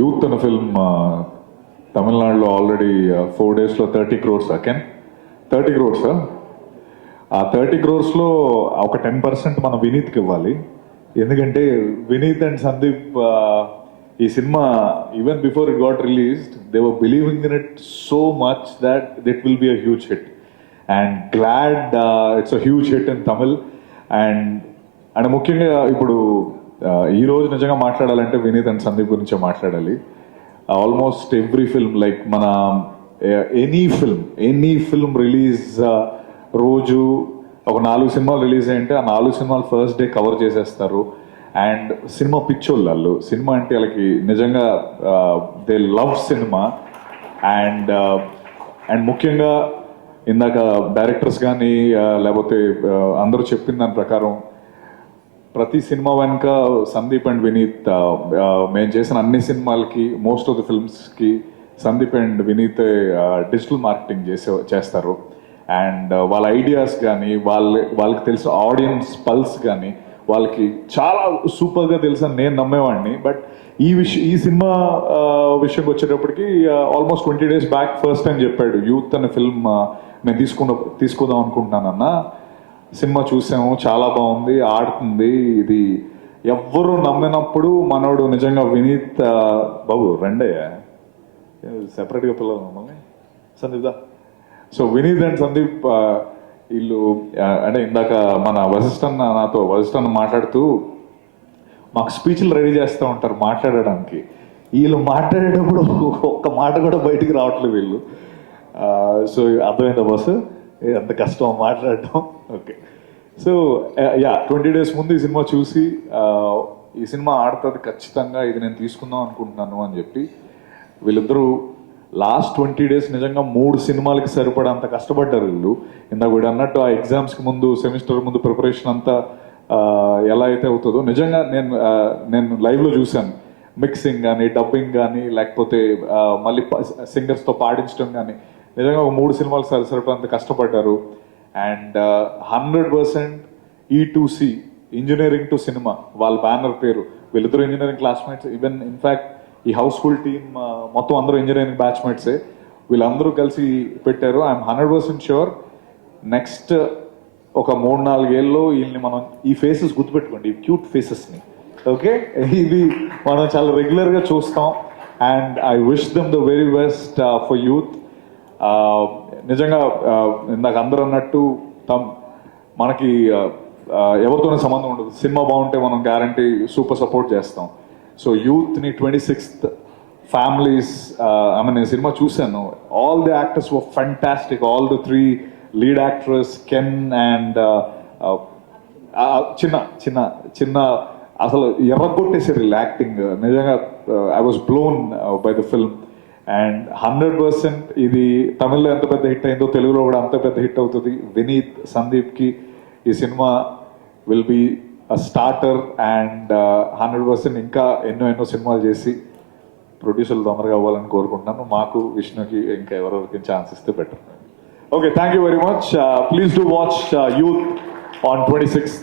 Youth అన్న film తమిళనాడులో already 4 daysలో 30 crores can 30 crores ఆ 30 crores ఒక 10% మన వినీత్కి ఇవ్వాలి. ఎందుకంటే వినీత్ అండ్ సందీప్ ఈ cinema even before it got released they were believing in it so much that it will be a huge hit and glad it's a huge hit in Tamil. And ముఖ్యంగా ఇప్పుడు ఈ రోజు నిజంగా మాట్లాడాలంటే వినీత్ అండ్ సందీప్ గురించే మాట్లాడాలి. ఆల్మోస్ట్ ఎవ్రీ ఫిల్మ్ లైక్ మన any film release రోజు ఒక 4 సినిమాలు రిలీజ్ అయ్యంటే ఆ 4 సినిమాలు ఫస్ట్ డే కవర్ చేసేస్తారు. అండ్ సినిమా పిచ్చోళ్ళు, సినిమా అంటే వాళ్ళకి నిజంగా దే లవ్ సినిమా. అండ్ ముఖ్యంగా ఇందాక డైరెక్టర్స్ కానీ లేకపోతే అందరూ చెప్పిన దాని ప్రకారం ప్రతి సినిమా వెనుక సందీప్ అండ్ వినీత్ మేము చేసిన అన్ని సినిమాలకి మోస్ట్ ఆఫ్ ది ఫిల్మ్స్కి Sandeep and Vineeth digital marketing చేస్తారు. అండ్ వాళ్ళ ఐడియాస్ కానీ వాళ్ళకి తెలిసిన ఆడియన్స్ పల్స్ కానీ వాళ్ళకి చాలా సూపర్గా తెలుసు అని నేను నమ్మేవాడిని. బట్ ఈ సినిమా విషయంకి వచ్చేటప్పటికి almost 20 days back first time చెప్పాడు యూత్ అనే ఫిల్మ్ నేను తీసుకుందాం అనుకుంటున్నానన్న. సినిమా చూసాము, చాలా బాగుంది, ఆడుతుంది. ఇది ఎవ్వరు నమ్మినప్పుడు మనోడు నిజంగా వినీత్ బాబు రెండయ్యా సెపరేట్గా పిల్లలు మమ్మల్ని సందీప్ దా. సో వినీత్ అండ్ సందీప్ వీళ్ళు అంటే ఇందాక మన వశిష్ఠన్న మాట్లాడుతూ మాకు స్పీచ్లు రెడీ చేస్తూ ఉంటారు మాట్లాడడానికి. వీళ్ళు మాట్లాడేటప్పుడు ఒక్క మాట కూడా బయటికి రావట్లేదు వీళ్ళు. సో అర్థమైందా బస్సు అంత కష్టం మాట్లాడటం. ఓకే, సో 20 days ముందు ఈ సినిమా చూసి ఈ సినిమా ఆడుతుంది ఖచ్చితంగా, ఇది నేను తీసుకుందాం అనుకుంటున్నాను అని చెప్పి వీళ్ళిద్దరూ లాస్ట్ 20 days నిజంగా 3 సినిమాలకి సరిపడంత కష్టపడ్డారు వీళ్ళు. ఇందాక వీడు అన్నట్టు ఆ ఎగ్జామ్స్కి ముందు సెమిస్టర్ ముందు ప్రిపరేషన్ అంతా ఎలా అయితే అవుతుందో నిజంగా నేను లైవ్లో చూశాను. మిక్సింగ్ కానీ, డబ్బింగ్ కానీ, లేకపోతే మళ్ళీ సింగర్స్తో పాడించడం కానీ నిజంగా ఒక 3 సినిమాలు సరిపడంత కష్టపడ్డారు. And 100% E2C engineering to cinema వాళ్ళ బ్యానర్ పేరు. వీళ్ళిద్దరూ ఇంజనీరింగ్ క్లాస్మేట్స్. ఈవెన్ ఇన్ఫ్యాక్ట్ ఈ హౌస్ఫుల్ టీమ్ మొత్తం అందరూ ఇంజనీరింగ్ బ్యాచ్మేట్సే. వీళ్ళందరూ కలిసి పెట్టారు. ఐఎమ్ 100% షూర్ నెక్స్ట్ ఒక 3-4 ఏళ్ళలో వీళ్ళని మనం ఈ ఫేసెస్ గుర్తుపెట్టుకోండి, ఈ క్యూట్ ఫేసెస్ని. ఓకే, ఇది మనం చాలా రెగ్యులర్గా చూస్తాం. And I wish them the very best for youth. నిజంగా ఇందాక అందరూ అన్నట్టు మనకి ఎవరితోనే సంబంధం ఉండదు. సినిమా బాగుంటే మనం గ్యారంటీ సూపర్ సపోర్ట్ చేస్తాం. సో యూత్ని 26th ఫ్యామిలీస్ నేను సినిమా చూశాను. All the actors were fantastic. All the 3 lead actors can and చిన్న అసలు ఎర్రగొట్టేసారు యాక్టింగ్. నిజంగా I was blown by the film. And 100% ఇది తమిళ్లో ఎంత పెద్ద హిట్ అయిందో తెలుగులో కూడా అంత పెద్ద హిట్ అవుతుంది. వినీత్ సందీప్కి ఈ cinema will be a starter. And 100% ఇంకా ఎన్నో సినిమాలు చేసి ప్రొడ్యూసర్లు తొందరగా అవ్వాలని కోరుకుంటున్నాను. మాకు విష్ణుకి ఇంకా ఎవరెవరికి ఛాన్స్ ఇస్తే better. Okay, thank you very much. Please do watch youth on 26th.